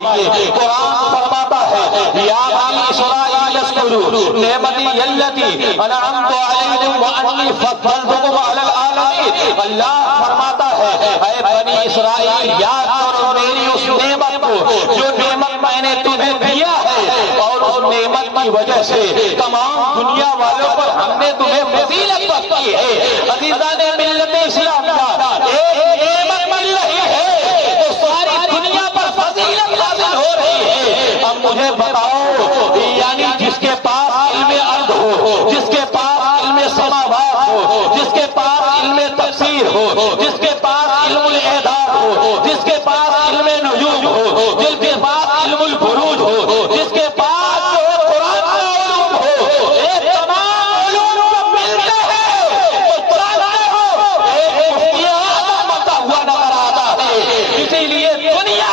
قرآن فرماتا ہے یا بنی اسرائیل اذکروا نعمتی التی انعمت علیکم وانی فضلتکم علی العالمین۔ اللہ فرماتا ہے اے بنی اسرائیل یاد کرو میری اس نعمت کو جو نعمت میں نے تمہیں دیا ہے، اور اس نعمت کی وجہ سے تمام دنیا والوں پر ہم نے تمہیں فضیلت بخشی ہے۔ عزیزان ملت اسلامیہ، ایک نعمت مل رہی ہے تو ساری دنیا پر فضیلت حاصل ہو رہی ہے۔ اب مجھے بتاؤ، یعنی جس کے پاس علم ارض ہو، جس کے پاس علم سماوات ہو، جس کے پاس علم تفسیر ہو، جس کے پاس علم الاعداد ہو، جس کے پاس علم نجوم ہو، جس کے پاس علم البروج ہو، جس کے پاس قرآن کا علوم ہو، یہ تمام علوم کو ملتے ہیں تو جانتے ہو ایک مفتی اعظم بنتا ہوا نظر آتا ہے۔ اسی لیے دنیا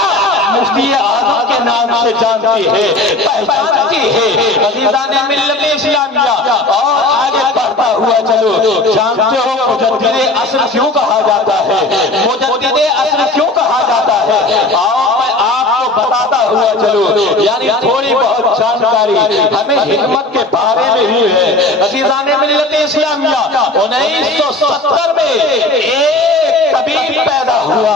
مفتی اعظم کے نام سے جانتی ہے، پہچانتی ہے۔ عزیزان ملت اسلامیہ، اور آگے بڑھتا ہوا چلو، جانتے ہو مجدد عصر کیوں کہا جاتا ہے؟ مجدد عصر کیوں کہا جاتا ہے؟ اور میں آپ کو بتاتا ہوا چلو، یعنی تھوڑی بہت جانکاری ہمیں حکمت کے بارے میں بھی ہے۔ عزیزان ملت اسلامیہ، 1970 میں ایک طبیب پیدا ہوا،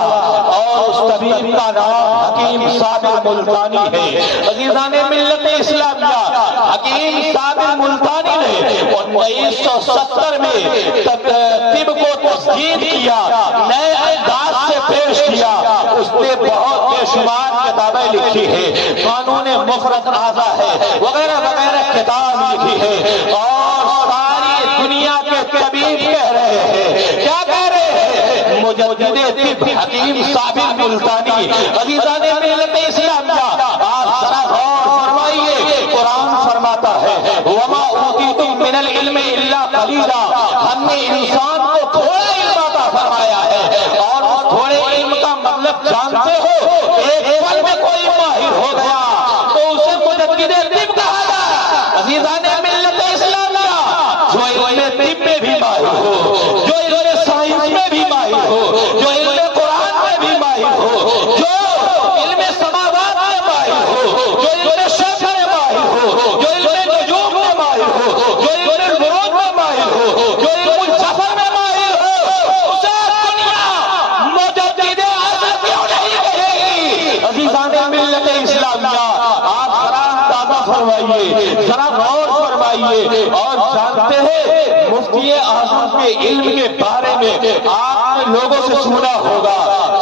اور اس طبیب کا نام حکیم صابر ملتانی ہے۔ عزیزان ملت اسلامیہ، حکیم صابر ملتانی نے 1970 میں طب کو تجدید کیا، نئے انداز سے پیش کیا۔ اس نے بہت بے شمار کتابیں لکھی ہے، قانون مفرد اعضا ہے، وغیرہ وغیرہ کتاب لکھی ہے، اور ساری دنیا کے طبیب کہہ رہے ہیں، کیا کہہ رہے ہیں؟ مجدد طب حکیم صابر ملتانی۔ عزیزان ملت اسلامیہ، آپ ذرا غور فرمائیے، قرآن فرماتا ہے وما اوتیتم من العلم الا قلیلا، ہم نے انسان کو تھوڑا علم عطا فرمایا ہے، اور اس تھوڑے علم کا مطلب جانتے ہو؟ ایک پل میں کوئی ماہر ہو گیا تو اسے مجدد طب کہا جائے۔ عزیزان ملت اسلامیہ، جو علم طب میں بھی ماہر ہو، جو علم سائنس میں بھی ماہر ہو، جو علم قرآن میں بھی ماہر ہو، جو علم سماوات میں ماہر ہو، جو علم شمس میں ماہر ہو، جو علم نجوم میں ماہر ہو، جو علم البروج میں ماہر ہو، جو علم الجفر میں ماہر ہو، اسے دنیا مجدد عصر کیوں نہیں کہے گی؟ عزیزان ملت اسلامیہ، آپ ذرا اندازہ فرمائیے، ذرا غور فرمائیے، اور جانتے ہیں مفتی اعظم کے علم کے بارے میں آپ نے لوگوں سے سنا ہوگا،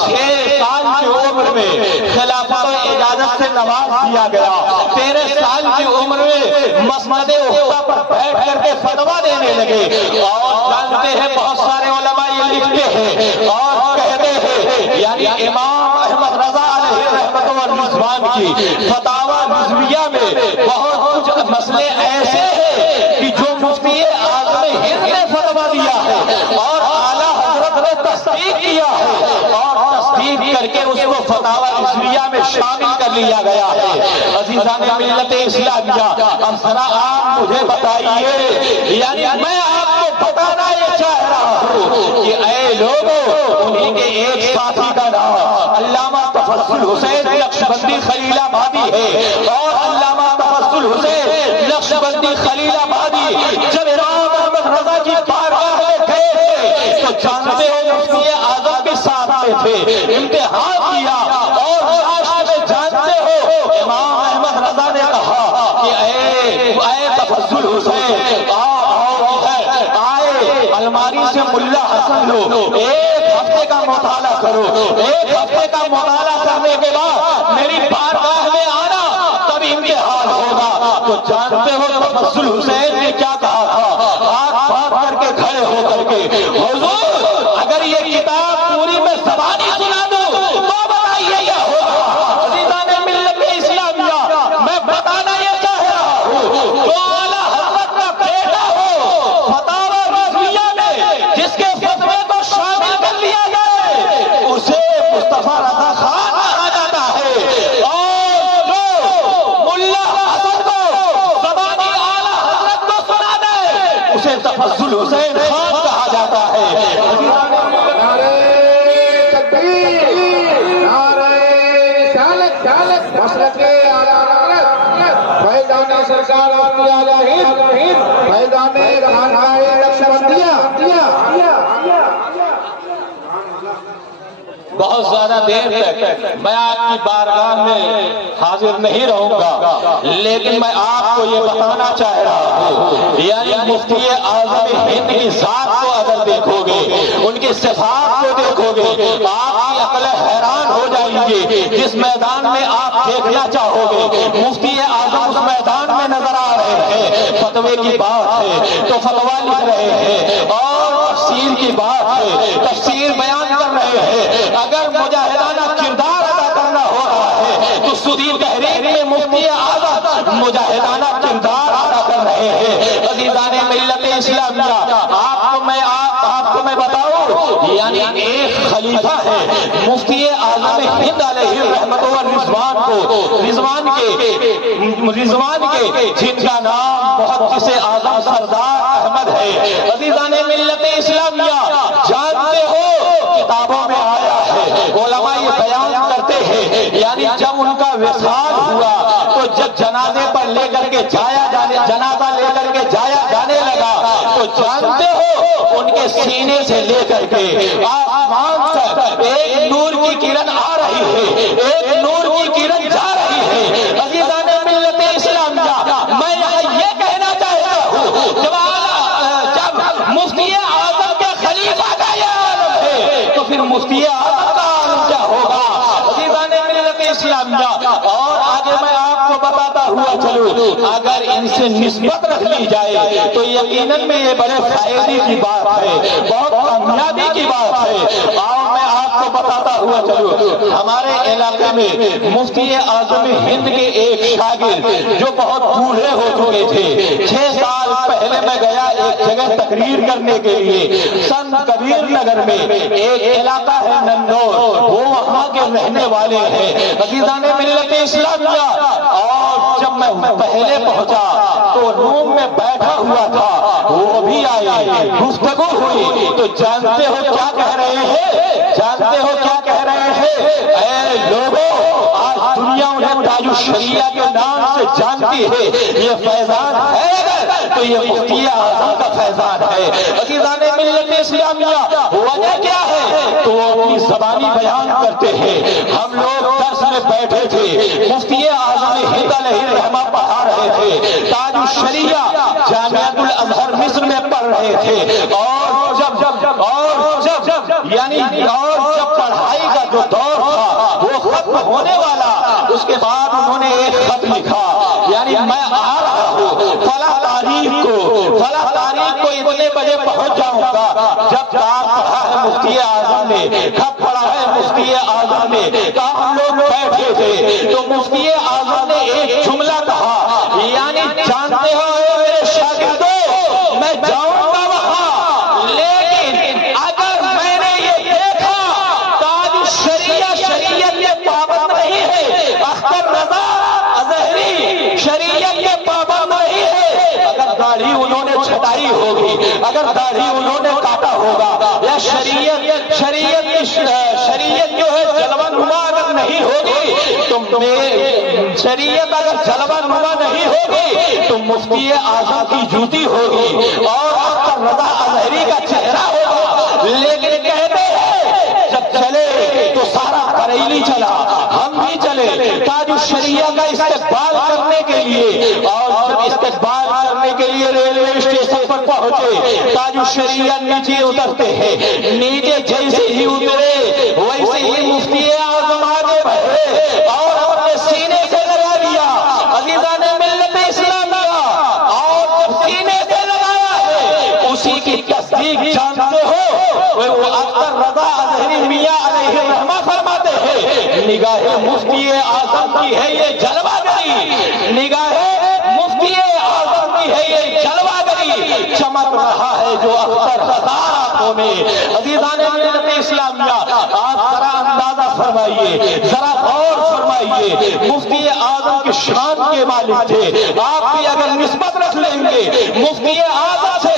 6 سال کی عمر میں خلافت و اجازت سے نواز دیا گیا، 13 سال کی عمر میں مسند افتاء پر بیٹھ کر کے فتویٰ دینے لگے، اور جانتے ہیں بہت سارے علماء یہ لکھتے ہیں اور کہتے ہیں، یعنی امام احمد رضا علیہ رحمت و رضوان کی فتاوی نظریہ میں بہت کچھ مسئلے ایسے ہیں کہ جو مفتی اعظم ہند نے فتویٰ دیا ہے اور اعلیٰ حضرت نے تصدیق کیا ہے، اور تصدیق کر کے اس کو فتاوی نظریہ میں شامل کر لیا گیا ہے۔ عزیزان ملت اسلامیہ، اب ذرا آپ مجھے بتائیے، یعنی میں آپ کو بتانا یہ چاہ رہا ہوں کہ اے لوگوں، انہی کے ایک ساتھی کا نام علامہ تفضل حسین نقشبندی خلیل آبادی ہے، اور علامہ تفضل حسین نقشبندی خلیل آبادی جب امام احمد رضا کی بارگاہ میں گئے تھے تو جانتے ہو مفتی اعظم بھی ساتھ میں تھے، امتحان کیا، اور لاسٹ میں جانتے ہو امام احمد رضا نے کہا کہ اے تفضل حسین آئے الماری سے ملا حسن لو، ایک ہفتے کا مطالعہ کرو، ایک ہفتے کا مطالعہ کرنے کے بعد میری بارگاہ میں آنا، تب امتحان ہوگا۔ تو جانتے ہو تفضل حسین نے کیا کہا تھا؟ ہاتھ باندھ کر کے کھڑے ہو کر کے، حضور اگر یہ کتاب پوری میں زبانی سنا دوں تو بتائیے کیا ہوگا؟ عزیزان ملت اسلامیہ، میں بتانا یہ چاہ رہا ہوں، جو اعلیٰ حضرت کا بیٹا ہو فتاوی نظریہ میں جس کے فتوے کو شامل کر لیا جائے، اسے مصطفیٰ رضا خان کہا جاتا ہے، اور جو ملا حسن کو زبانی اعلیٰ حضرت کو سنا دے اسے تفضل حسین خان کہا جاتا ہے۔ نعرہ تکبیر، نعرہ رسالت، مسلک فیضان سرکار اپنی اعلیٰ ہند فیضان خانقاہ نقشبندیہ بہت زیادہ دیر تک میں آپ کی بارگاہ میں حاضر نہیں رہوں گا، لیکن میں آپ کو یہ بتانا چاہ رہا ہوں، یعنی مفتی اعظم ہند کی ذات کو اگر دیکھو گے، ان کی صفات کو دیکھو گے، آپ کی عقل حیران ہو جائیں گے۔ جس میدان میں آپ دیکھنا چاہو گے مفتی اعظم اس میدان میں نظر آ رہے ہیں، فتوے کی بات ہے تو فتویٰ لکھ رہے ہیں، اور تفسیر کی بات ہے تفسیر بیان کر رہے ہیں۔ اگر مجاہدانہ کردار ادا کرنا ہو رہا ہے تو سودی تحریک میں مفتی اعظم مجاہدانہ کردار ادا کر رہے ہیں۔ عزیزان ملت اسلامیہ، آپ کو میں بتاؤں، یعنی ایک خلیفہ ہے مفتی اعظم ہند علیہ الرحمت والرضوان کو رضوان کے جن کا نام محدث اعظم سردار احمد ہے۔ عزیزان ملت اسلامیہ، جانتے ہو کتابوں میں آیا ہے، علماء یہ بیان کرتے ہیں، یعنی جب ان کا وصال ہوا تو جب جنازے پر لے کر کے جنازہ لے کر کے جایا جانے لگا تو جانتے ہو ان کے سینے سے لے کر کے آسمان تک ایک نور کی کرن آ رہی ہے، ایک نور کی کرن جا رہی ہے۔ عزیزان ملت اسلامیہ، میں یہ کہنا چاہتا ہوں، جب مفتی اعظم کے خلیفہ کا یہ عالم ہے تو پھر مفتی اعظم کا عالم کیا ہوگا؟ عزیزان ملت اسلامیہ، اور آگے میں آپ کو بتاتا ہوا چلوں، اگر ان سے نسبت رکھ لی جائے تو یقیناً میں یہ بڑے فائدے کی بات ہے، بہت کامیابی کی بات ہے۔ اور میں آپ کو بتاتا ہوا چلوں، ہمارے علاقے میں مفتی اعظم ہند کے ایک شاگرد جو بہت بوڑھے ہو چکے تھے، 6 سال پہلے میں گیا ایک جگہ تقریر کرنے کے لیے، سنت کبیر نگر میں ایک علاقہ ہے ننور، وہ وہاں کے رہنے والے ہیں۔ عزیزان ملت اسلامیہ، اور جب میں پہلے پہنچا تو روم میں بیٹھا ہوا تھا، وہ بھی آئے، گفتگو ہوئی تو جانتے ہو کیا کہہ رہے ہیں؟ جانتے ہو کیا کہہ رہے ہیں؟ اے لوگوں، آج دنیا انہیں تاج الشریعہ کے نام سے جانتی ہے، یہ فیضان ہے تو یہ مفتی اعظم کا فیضان ہے۔ عزیزان ملت اسلامیہ، وجہ کیا ہے تو وہ اپنی زبانی بیان کرتے ہیں۔ ہم لوگ درس میں بیٹھے تھے، مفتی اعظم ہند علیہ الرحمہ پڑھا رہے تھے، تاج الشریعہ جامعۃ الازہر مصر میں پڑھ رہے تھے، اور جب پڑھائی کا جو دور تھا وہ ختم ہونے والا، اس کے بعد انہوں نے ایک خط لکھا، یعنی میں آ رہا ہوں فلاں تاریخ کو اتنے بجے پہنچ جاؤں گا۔ جب کام پڑھا ہے مفتی اعظم نے، خط پڑھا ہے مفتی اعظم نے، کہا ہم لوگ بیٹھے تھے تو مفتی اعظم نے ایک جملہ کہا، یعنی جانتے ہو میرے شاگردوں، میں جاؤں گا وہاں، لیکن اگر میں نے یہ دیکھا تاج الشریعہ شریعت کے پابند نہیں ہے، اختر رضا ازہری شریعت کے پابند نہیں ہے، اگر داڑھی انہوں نے چھٹائی ہوگی، اگر داڑھی انہوں نے کاٹا ہوگا، یا شریعت جو ہے جلوہ نما اگر نہیں ہوگی تو شریعت اگر جلوہ نما نہیں ہوگی تو مفتی اعظم کی جوتی ہوگی اور اختر رضا ازہری کا چہرہ ہوگا۔ لیکن کہتے ہیں جب چلے تو سارا بریلی چلا، ہم بھی چلے تاج الشریعہ کا استقبال کرنے کے لیے، اور جب استقبال کرنے کے لیے ریلوے اسٹیشن پر پہنچے، تاج الشریعہ نیچے اترتے ہیں، نیچے جیسے ہی اترے ویسے ہی مفتی اعظم آگے بڑھے اور اپنے سینے سے لگا دیا۔ عزیزان ملت اسلامیہ، اور جب سینے سے لگایا ہے اسی کی تصدیق جانتے ہو وہ اختر رضا ازہری میاں علیہ الرحمہ فرماتے ہیں، نگاہ مفتی اعظم کی ہے یہ جلوہ گری، نگاہ مفتی اعظم کی ہے یہ جلوہ گری، چمک رہا ہے جو اختر رضا آنکھوں میں۔ عزیزان ملت اسلامیہ، آپ ذرا اندازہ فرمائیے، ذرا غور فرمائیے، مفتی اعظم کی شان کے مالک تھے، آپ بھی اگر نسبت رکھ لیں گے مفتی اعظم سے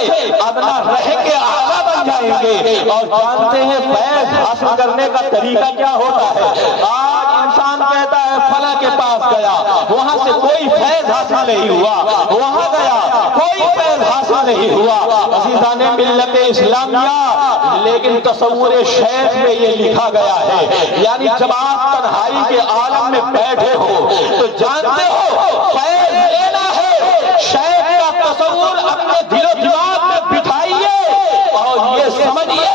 ادنا رہ کے اعلیٰ بن جائیں گے۔ اور جانتے ہیں فیض حاصل کرنے کا طریقہ کیا ہوتا ہے؟ آج انسان کہتا ہے فلاں کے پاس گیا، وہاں سے کوئی فیض حاصل نہیں ہوا، وہاں گیا کوئی فیض حاصل نہیں ہوا۔ عزیزان ملت اسلامیہ، لیکن تصور شیخ میں یہ لکھا گیا ہے، یعنی جب آپ تنہائی کے عالم میں بیٹھے ہو تو جانتے ہو فیض لینا ہے، شیخ کا تصور اپنے دل و دماغ میں بٹھائیے اور یہ سمجھیے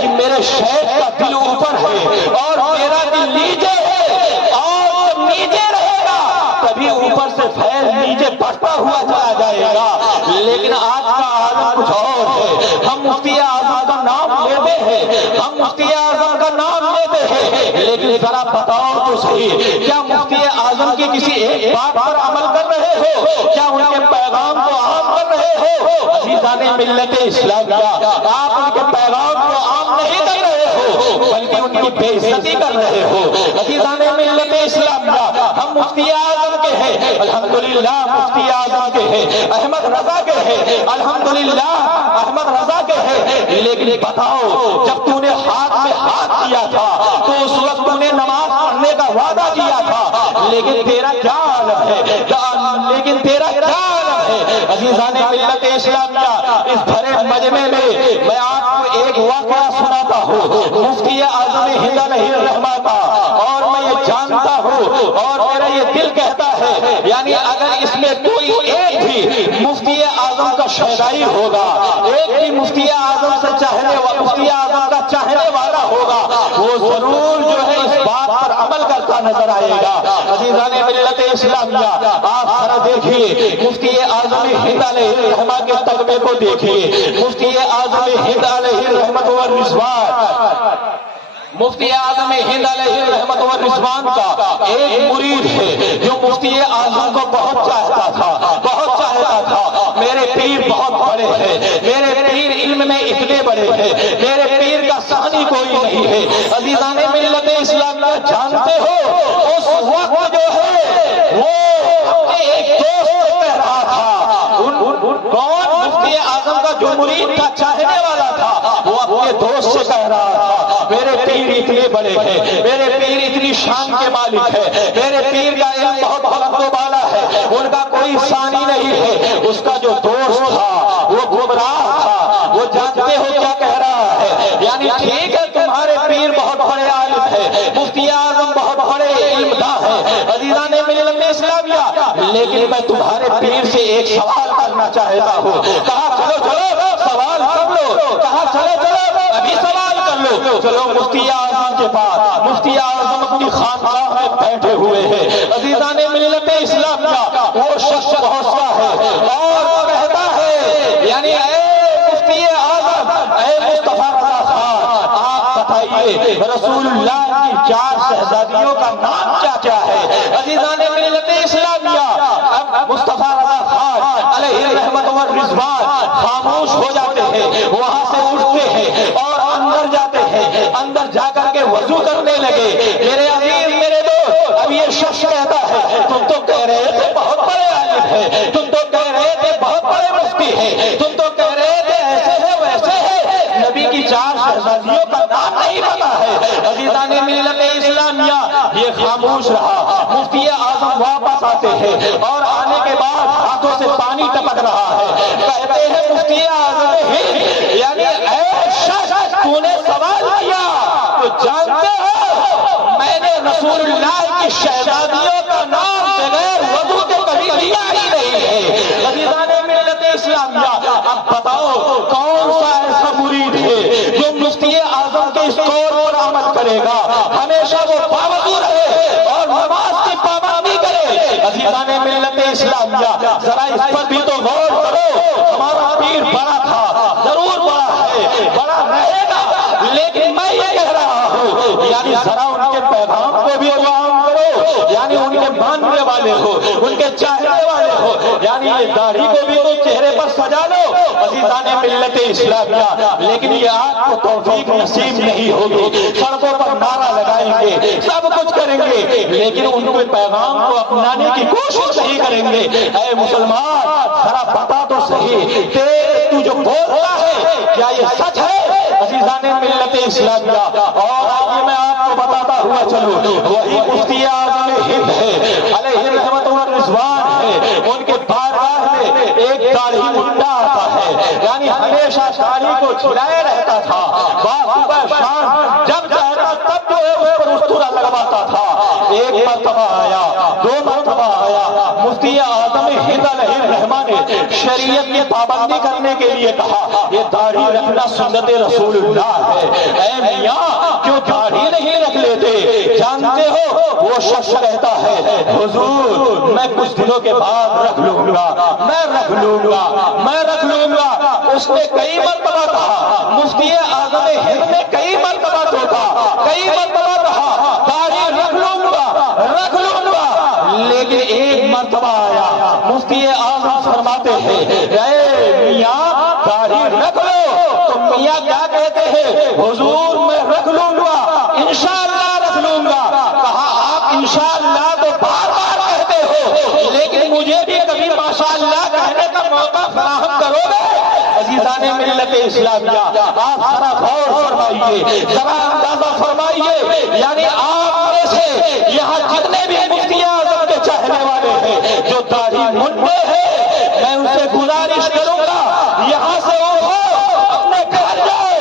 کہ میرے شیخ کا دل اوپر ہے اور میرا دل نیچے ہے، اور جب نیچے رہے گا تبھی اوپر سے فیض نیچے بڑھتا ہوا چلا جائے گا۔ لیکن آج کا عالم کچھ اور ہے، ہم مفتی اعظم کا نام لیتے ہیں، ہم مفتی اعظم کا نام لیتے ہیں، لیکن ذرا بتاؤ تو صحیح، کیا مفتی اعظم کی کسی ایک بات پر عمل کر رہے ہو؟ کیا ان کے پیغام کو عام کر رہے ہو؟ عزیزان ملت اسلامیہ، آپ ان کے پیغام کو عام نہیں کر رہے ہو بلکہ ان کی بے عزتی کر رہے ہو۔ عزیزان ملت اسلامیہ، ہم مفتی اعظم کے ہیں، الحمدللہ مفتی اعظم کے ہیں، احمد رضا کے ہیں، الحمدللہ احمد رضا کے ہیں، لیکن بتاؤ جب تو نے ہاتھ میں ہاتھ کیا تھا تو اس وقت تو نے نماز پڑھنے کا وعدہ کیا تھا، لیکن تیرا کیا عالم ہے، لیکن تیرا کیا عالم ہے؟ عزیزان ملت اسلامیہ، اس بھرے مجمع میں میں آپ کو ایک واقعہ سناتا ہوں مفتی اعظم ہند علیہ الرحمہ کا، اور میں یہ جانتا ہوں اور میرا یہ دل کہتا ہے، یعنی اگر اس میں کوئی ایک بھی مفتی اعظم کا شہدائی ہوگا، ایک بھی مفتی اعظم سے مفتی اعظم کا چاہنے والا ہوگا، وہ ضرور جو ہے اس بات پر عمل کرتا نظر آئے گا۔ عزیزان ملت اسلامیہ، آپ ذرا دیکھیے مفتی اعظم ہند علیہ الرحمہ کے تقوی کو دیکھیے، مفتی اعظم ہند علیہ الرحمۃ والرضوان، مفتی اعظم ہند علیہ الرحمۃ والرضوان کا ایک مرید ہے جو مفتی اعظم کو بہت چاہتا تھا، بہت چاہتا تھا، میرے پیر بہت بڑے ہیں، میرے پیر علم میں اتنے بڑے ہیں، میرے پیر کا ثانی کوئی نہیں ہے۔ عزیزان ملت اسلامیہ، جانتے ہو اس وقت جو ہے وہ اپنے ایک دوست کو کہہ رہا تھا، کون؟ مفتی اعظم کا جو مرید تھا، چاہنے والا تھا، وہ اپنے دوست سے کہہ رہا تھا میرے پیر اتنے بڑے ہیں، میرے پیر اتنی شان کے مالک ہے، میرے پیر کا علم بہت بلند و بالا ہے، ان کا کوئی ثانی نہیں ہے۔ اس کا جو دوست تھا وہ گمراہ تھا، وہ جانتے ہو کیا کہہ رہا ہے، یعنی ٹھیک ہے تمہارے پیر بہت بڑے عالم ہے، مفتی اعظم بہت بڑے علمداں ہے، عزیزان ملت اسلامیہ، لیکن میں تمہارے پیر سے ایک سوال کرنا چاہتا ہوں۔ کہا چلو چلو سوال کر لو، کہا چلو چلو ابھی سوال کر لو۔ چلو مفتی اعظم کے پاس، مفتی اعظم اپنی خانقاہ میں بیٹھے ہوئے ہیں۔ عزیزان ملت اسلامیہ، وہ شخص پہنچتا ہے اور کہتا ہے، یعنی اے مفتی اعظم، اے مصطفیٰ رضا خان، آپ بتائیے رسول اللہ کی 4 شہزادیوں کا نام کیا کیا ہے؟ عزیزان ملت اسلامیہ، اب مصطفیٰ رضا خان علیہ الرحمۃ والرضوان خاموش ہو جاتے ہیں، وہاں سے اٹھتے ہیں اور اندر جاتے ہیں، اندر جا کر کے وضو کرنے لگے۔ میرے عزیز، میرے دوست، اب یہ شخص کہتا ہے تم تو کہہ رہے تھے بہت بڑے عالم ہیں، تم تو کہہ رہے تھے بہت بڑے مفتی ہیں، تم تو کہہ رہے تھے ایسے ہے ویسے ہے، نبی کی 4 شہزادیوں کا نام نہیں پتا ہے۔ عزیزان ملت اسلامیہ، یہ خاموش رہا۔ مفتی اعظم واپس آتے ہیں اور آنے کے بعد ہاتھوں سے پانی ٹپک رہا ہے، کہتے ہیں مفتی اعظم ہند، یعنی اے شخص تو نے سوال کیا تو جانتے ہو میں نے رسول اللہ کی شہزادیوں کا نام بغیر وضو کے کبھی لیا ہی نہیں ہے۔ عزیزان ملت اسلامیہ، اب بتاؤ کون سا ایسا مرید ہے جو مفتی اعظم کے اس قول پر عمل کرے گا، ہمیشہ وہ باوضو رہے اور نماز کی پابندی کرے؟ عزیزان ملت اسلامیہ، ذرا اس پر بھی تو غور کرو۔ ہمارا پیر بڑا تھا، ضرور بڑا ہے، بڑا رہے گا، لیکن میں یہ کہہ رہا ہوں یعنی ذرا ان کے پیغام کو بھی عام کرو، یعنی ان کے ماننے والے ہو، ان کے چاہنے والے ہو، یعنی یہ داڑھی کو بھی تو چہرے پر سجا لو۔ عزیزان ملت اسلامیہ، لیکن یہ آپ کو توفیق نصیب نہیں ہوگی، سڑکوں پر نعرہ لگائیں گے، سب کچھ کریں گے، لیکن ان کے پیغام کو اپنانے کی کوشش نہیں کریں گے۔ اے مسلمان، ذرا بتا تو صحیح، تو جو بولتا ہے کیا یہ سچ ہے؟ عزیزان ملت اسلامیہ، اور آگے میں آپ کو بتاتا ہوا چلو، وہی مفتی اعظم ہند ہے علیہ رحمت و رضوان ہے، ان کے بارگاہ میں ایک داڑھی منڈا آتا ہے، یعنی ہمیشہ داڑھی کو چھلائے رہتا تھا، صبح شام جب چاہتا تب جو ہے اس پر استورا لگواتا تھا۔ ایک مرتبہ آیا، دو مرتبہ آیا، مفتی اعظم ہند علیہ الرحمہ نے شریعت کی پابندی کرنے کے لیے کہا یہ داڑھی رکھنا سنت رسول اللہ ہے۔ اے میاں کیوں داڑھی نہیں رکھ لیتے؟ جانتے ہو وہ شخص کہتا ہے حضور میں کچھ دنوں کے بعد رکھ لوں گا، میں رکھ لوں گا، میں رکھ لوں گا۔ اس نے کئی مرتبہ کہا، مفتی اعظم ہند نے کئی مرتبہ ٹوکا، کئی مرتبہ کہا داڑھی رکھ لوں گا، رکھ لوں گا، لیکن ایک مرتبہ آیا، مفتی اعظم فرماتے ہیں اے میاں داڑھی رکھ لو، تو میاں کیا کہتے ہیں حضور میں رکھ لوں گا، انشاءاللہ رکھ لوں گا۔ کہا آپ انشاءاللہ تو بار بار کہتے ہو، لیکن مجھے بھی کبھی ماشاءاللہ کہنے کا موقع فراہم کرو گے؟ عزیزان ملت اسلامیہ آپ ذرا غور فرمائیے، ذرا اندازہ فرمائیے، یعنی آپ میں سے یہاں جتنے بھی مفتی اعظم کے چاہنے والے ہیں جو داڑھی منڈے ہیں، میں ان سے گزارش کروں گا یہاں سے اٹھو، اپنے گھر جاؤ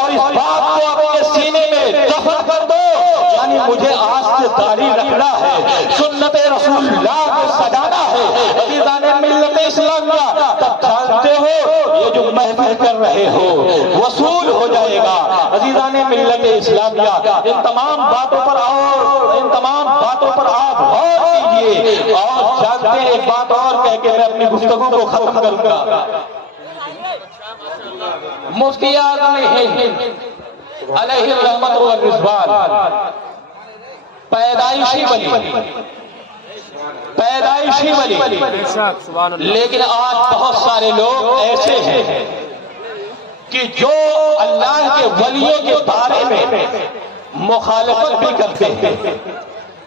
اور اس بات کو اپنے سینے میں دفن کر دو، یعنی مجھے آج سے داڑھی رکھنا ہے، سنت رسول اللہ کو سجانا ہے۔ عزیزان ملت اسلامیہ تب جانتے ہو یہ جو محفل کر رہے ہو وصول ہو جائے گا۔ عزیزان ملت اسلامیہ ان تمام باتوں پر آپ غور کیجئے، اور جانتے ہیں ایک بات اور کہہ کے میں اپنی گفتگو کو ختم کروں گا۔ مفتی اعظم ہند علیہ رحمت و رضوان پیدائشی ولی، لیکن آج بہت سارے لوگ ایسے ہیں کہ جو اللہ کے ولیوں کے بارے میں مخالفت بھی کرتے ہیں،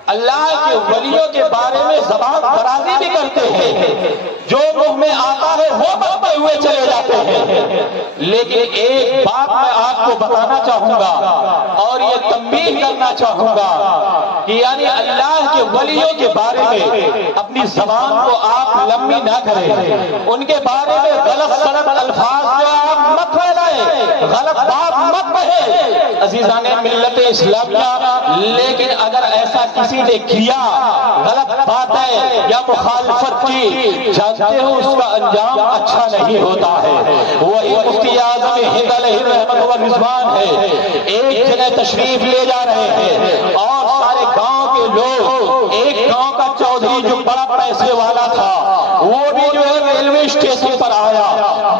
اللہ کے ولیوں کے بارے میں زبان درازی بھی کرتے ہیں، جو منہ میں آتا ہے وہ بکتے ہوئے چلے جاتے ہیں۔ لیکن ایک بات میں آپ کو بتانا چاہوں گا اور یہ تنبیہ کرنا چاہوں گا کہ یعنی اللہ کے ولیوں کے بارے میں اپنی زبان کو آپ لمبی نہ کریں، ان کے بارے میں غلط سلط الفاظ جو آپ مت پھیلائیں، غلط بات مت کہیں عزیزان ملت اسلامیہ۔ لیکن اگر ایسا کسی نے کیا، غلط باتیں یا مخالفت کی، جانتے ہو اس کا انجام اچھا نہیں ہوتا ہے۔ وہی مفتی اعظم ہند علیہ رحمت و رضوان ہے، ایک جگہ تشریف لے جا رہے ہیں اور سارے گاؤں کے لوگ، ایک گاؤں کا چودھری جو بڑا پیسے والا تھا وہ بھی جو ہے ریلوے اسٹیشن پر آیا،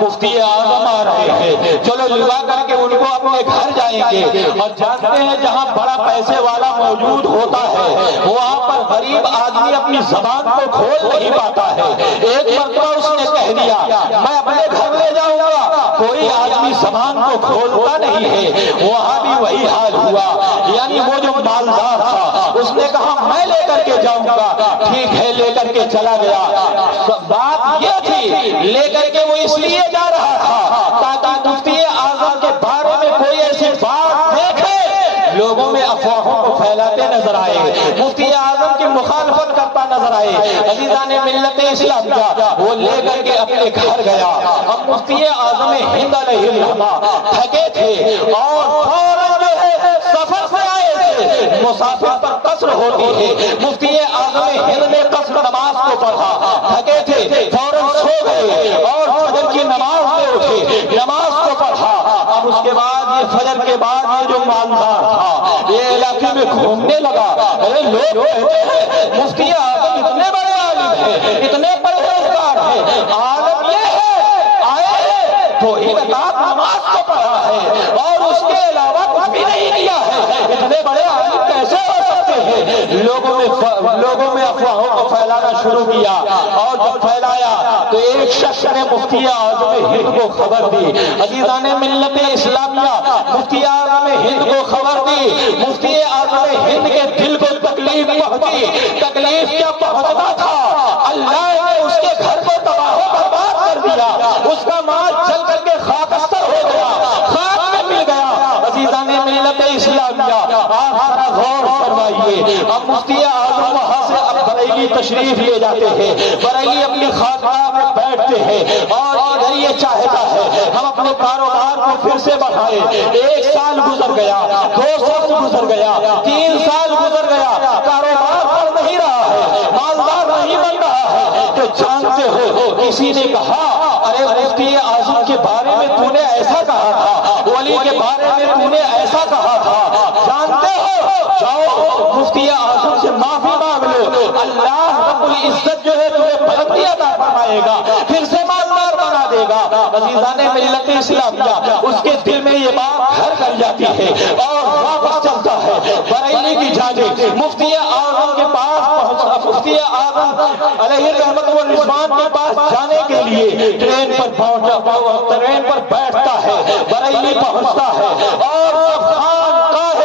مفتی اعظم آ رہے ہیں، چلو لوا کر کے ان کو اپنے گھر جائیں گے۔ اور جانتے ہیں جہاں بڑا پیسے والا موجود ہوتا ہے وہاں پر غریب آدمی اپنی زبان کو کھول نہیں پاتا ہے۔ ایک مرتبہ اس نے کہہ دیا میں اپنے گھر لے جاؤں گا، کوئی آدمی زبان کو کھولتا نہیں ہے، وہاں بھی وہی حال ہوا، یعنی وہ جو مالدار تھا اس نے کہا میں لے کر کے جاؤں گا، ٹھیک ہے لے کر کے چلا گیا۔ بات یہ تھی لے کر کے وہ اس لیے جا رہا تھا تاکہ مفتی اعظم کے بارے میں کوئی ایسی بات دیکھے، لوگوں میں افواہوں کو پھیلاتے نظر آئے، مفتی اعظم کی مخالفت کرتا نظر آئے۔ عزیزان ملت اسلامیہ وہ لے کر کے اپنے گھر گیا۔ اب مفتی اعظم ہند علیہ الرحمہ تھکے تھے اور فوراً جو ہے سفر سے آئے تھے، مسافر پر قصر ہوتی ہے، مفتی اعظم ہند نے قصر نماز کو پڑھا، تھکے تھے فوراً سو گئے اور فجر کی نماز میں اٹھے، نماز کو پڑھا۔ اب اس کے بعد یہ فجر کے بعد یہ جو مالدار تھا یہ علاقے میں گھومنے لگا، ارے لوگ کہتے ہیں مفتی اعظم اتنے بڑے عالم ہیں، اتنے پرہیزگار ہیں، عالم یہ ہے آئے تو ایک رکعت نماز کو پڑھا ہے اور اس کے علاوہ کچھ بھی نہیں کیا ہے، اتنے بڑے عالم کیسے ہو سکتے ہیں؟ لوگوں میں افواہوں کو پھیلانا شروع کیا، اور جب پھیلایا تو ایک شخص نے مفتی اعظم ہند کو خبر دی۔ عزیزان ملت اسلامیہ مفتی اعظم ہند کو خبر دی، مفتی اعظم ہند کے دل کو تکلیف پہنچی۔ تکلیف کیا پہنچنا تھا، اللہ نے اس کے گھر کو تباہ و برباد کر دیا، اس کا مال جل کر کے خاکستر ہو گیا، خاک میں مل گیا۔ عزیزان ملت اسلامیہ آپ ذرا گے۔ اب مفتی اعظم وہاں سے اب بریلی تشریف لے جاتے ہیں، بریلی اپنی خانقاہ میں بیٹھتے ہیں اور ادھر یہ چاہتا ہے ہم اپنے کاروبار کو پھر سے بڑھائیں۔ 1 سال گزر گیا، 2 سال گزر گیا، 3 سال گزر گیا، کاروبار بڑھ نہیں رہا ہے، مالدار نہیں بن رہا ہے۔ تو جانتے ہو کسی نے کہا ارے مفتی اعظم کے بارے میں تو نے ایسا کہا تھا، ولی کے بارے میں تو نے ایسا کہا تھا، جانتے ہو جاؤ مفتی اعظم سے معافی مانگ لو، اللہ رب العزت جو ہے تمہیں بلندی عطا فرمائے گا، پھر سے مالدار بنا دے گا۔ عزیزان ملت اسلامیہ، اس کے دل میں یہ بات گھر کر جاتی ہے اور واپس چلتا ہے بریلی کی جانب۔ مفتی اعظم کے پاس پہنچا، مفتی اعظم علیہ رحمت و رضوان کے پاس جانے کے لیے ٹرین پر پہنچا، ٹرین پر بیٹھتا ہے، بریلی پہنچتا ہے اور جب خانقاہ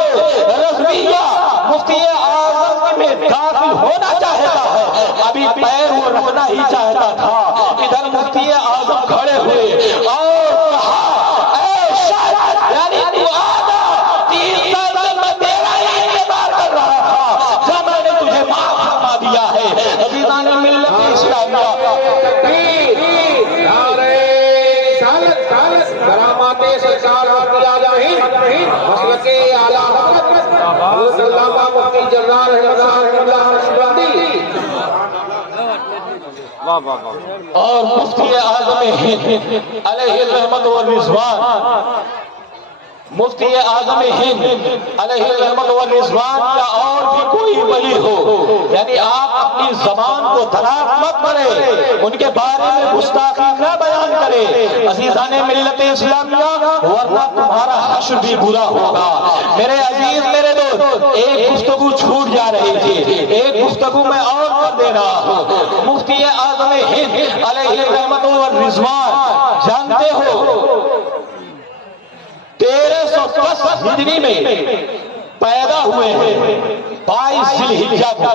رضویہ مفتی اعظم میں داخل ہونا چاہتا ہے، ابھی پیر وہ رکھنا ہی چاہتا تھا، ادھر مفتی اعظم کھڑے ہوئے اور کہا اے شاید یعنی تو آجا، 3 سال سے میں تیرا ہی انتظار کر رہا تھا، جب میں نے تجھے معاف فرما دیا ہے۔ عزیزان ملت اسلامیہ، کرامات سرکار مفتی اعظم مسلک اعلیٰ حضرت علامہ مفتی جرار رحمۃ اللہ نقشبندی اور مفتی اعظم ہند علیہ رحمت و رضوان، مفتی اعظم ہند علیہ رحمت و رضوان کا اور بھی کوئی ولی ہو، یعنی آپ اپنی زبان کو دراز مت کریں، ان کے بارے میں گستاخی نہ بیان کریں عزیزان ملت اسلامیہ، ورنہ تمہارا حشر بھی برا ہوگا۔ میرے عزیز، میرے دوست، ایک گفتگو چھوٹ جا رہی تھی، ایک گفتگو میں اور کر دے رہا ہوں۔ مفتی اعظم ہند علیہ رحمت و رضوان جانتے ہو 1310 ہجری میں پیدا ہوئے ہیں، 22 ذی الحجہ کو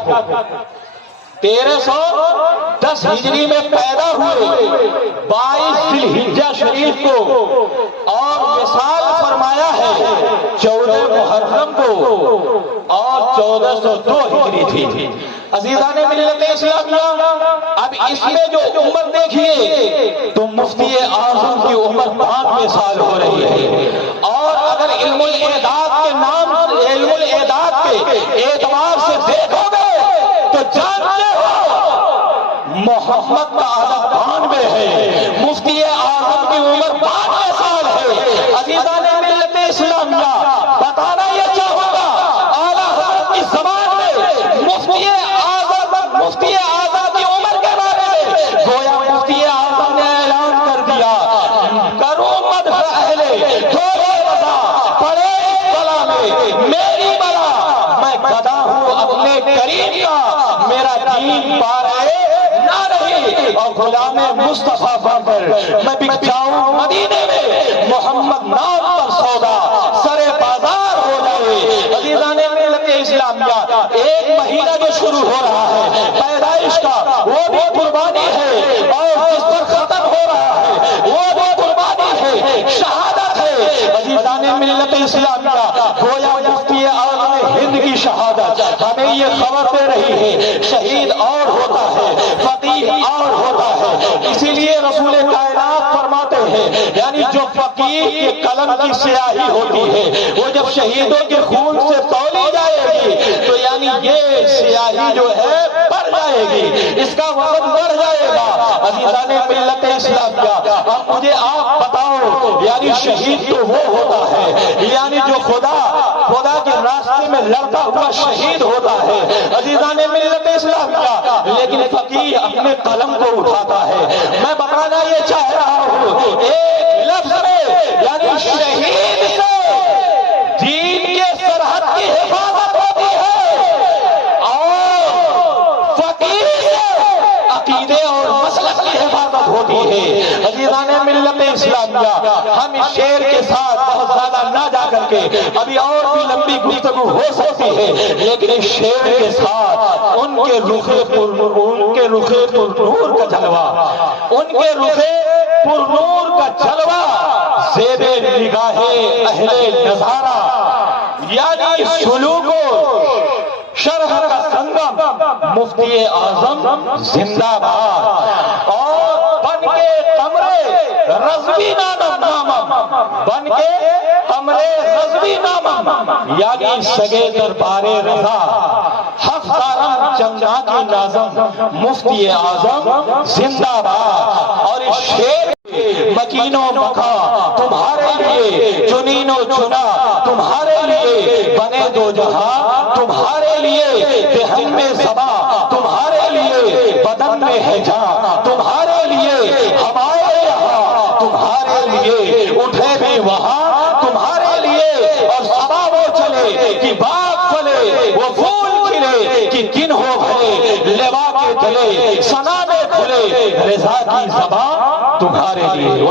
1310 ہجری میں پیدا ہوئے، 22 ذی الحجہ شریف کو، اور وصال فرمایا ہے 14 محرم کو، اور 1402 ہجری تھی۔ عزیزان ملت اسلامیہ، اب اس میں جو عمر دیکھیے تو مفتی اعظم کی عمر 92 سال ہو رہی ہے، اور اگر علم الاعداد کے نام، علم الاعداد کے اعتبار سے دیکھو گے تو جانتے ہو محمد کا عدد 92 ہے، مفتی اعظم کی عمر 92 سال ہے۔ عزیزان ملت اسلامیہ، بتانا یہ چاہوں گا اعلیٰ حضرت کی زبان میں مفتی اعظم کی عمر کے بارے میں گویا مفتی اعظم نے اعلان کر دیا، کرو مدح اہلِ تھوڑے رضا، پڑے اس بلا میں میری بلا، میں گدا ہوں اپنے کریم کا، میرا دین پارے نہ رہی، اور غلام مصطفیٰ بن کر میں بک جاؤں مدینے میں، محمد نام پر سودا سرے بازار ہو جائے۔ عزیزان ملت اسلامیہ، ایک مہینہ جو شروع ہو رہا ہے پیدائش کا، وہ بھی قربانی ہے، اور جس پر ختم ہو رہا ہے وہ بھی قربانی ہے، شہادت ہے۔ عزیزان ملت اسلامیہ، گویا مفتی اعظم ہند کی شہادت ہمیں یہ خبر دے رہی ہے، شہید اور ہوتا ہے، فقیہ اور ہوتا ہے۔ اسی لیے رسول کائنات فرماتے ہیں، یعنی جو فقیہ کے قلم کی سیاہی ہوتی ہے وہ جب شہیدوں کے خون سے تولی جائے گی تو یعنی یہ سیاہی جو ہے بڑھ جائے گی، اس کا وزن بڑھ جائے گا۔ عزیزان ملت اسلامیہ، اب مجھے آپ بتاؤ، یعنی شہید تو وہ ہوتا ہے یعنی جو خدا کے راستے میں لڑتا ہوا شہید ہوتا ہے عزیزان ملت اسلامیہ، لیکن فقیہ اپنے قلم کو اٹھاتا ہے۔ میں بتانا یہ چاہ رہا ہوں، ایک لفظ میں یعنی شہید سے دین کے سرحد کی حفاظت ہوتی ہے، اور فقیہ سے عقیدے اور مسلک کی حفاظت ہوتی ہے۔ عزیزان ملت اسلامیہ، ہم اس شعر کے ساتھ بہت زیادہ نہ جا کر کے، ابھی اور بھی لمبی گفتگو ہو سکتی ہے، لیکن اس شعر کے ساتھ ان کے رخ پر نور کا جلوہ، ان کے رخ پر نور کا جلوہ زیب نگاہ اہل نظارہ، یعنی سلوک و شرح کا سنگم مفتی اعظم زندہ باد، اور بن کے قمرے رضوی نامم، بن کے قمرے رضوی نامم، یعنی سگے دربار رضا ہفتارم چنگا کی نازم مفتی اعظم زندہ باد۔ اور اس شعر مکین و مکا تمہارے لیے، چنین و چنا تمہارے لیے، بنے دو جہاں تمہارے لیے، دہن میں زبا تمہارے لیے، بدن میں ہے جاں تمہارے لیے، ہمارے یہاں تمہارے لیے، اٹھے بھی وہاں تمہارے لیے، اور صبا وہ چلے کہ باغ پھلے، وہ پھول کھلے کہ دن ہو بھلے، لوا کے گلے ثنا میں کھلے، رضا کی زبان تمہارے لیے۔